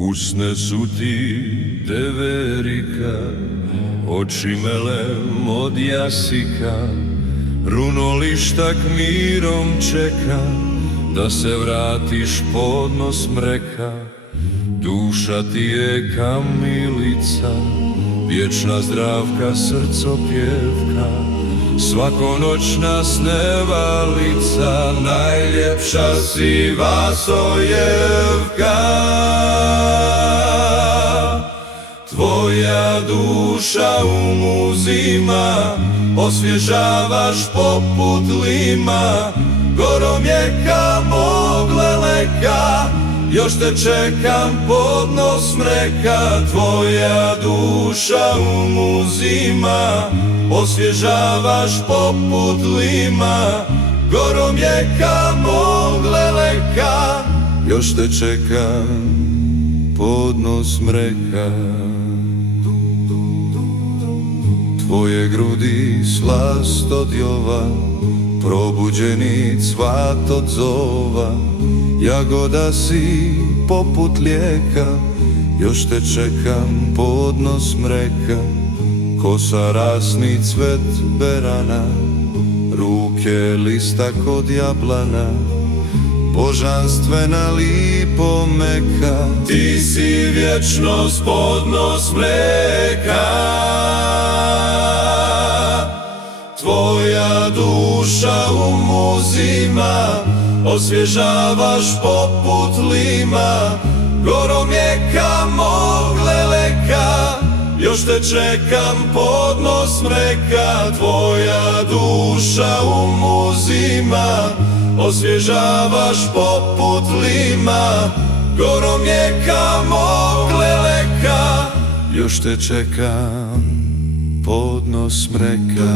Usne su ti deverika, oči melem od jasika, runolištak mirom čeka, da se vratiš podnos mreka. Duša ti je kamilica, vječna zdravka, srcopjevka, svakonoćna snevalica, najljepša si Vasojevka. Tvoja duša u muzima, osvježavaš poput lima, goromjeka mog leleka, još te čekam podnos mreka. Tvoja duša u muzima, osvježavaš poput lima, goromjeka mog leleka, još te čekam podnos mreka. Tvoje grudi slast od jova, probuđeni cvat od zova, jagoda si poput lijeka, još te čekam podnos mreka. Kosa rasni cvet berana, ruke listak od jablana, božanstvena lipo meka, ti si vječnost podnos mreka. Tvoja duša u muzima, osvježavaš poput lima, goromjeka mog leleka, još te čekam podnos mreka. Tvoja duša u muzima, osvježavaš poput lima, goromjeka mog leleka, još te čekam podnos mreka.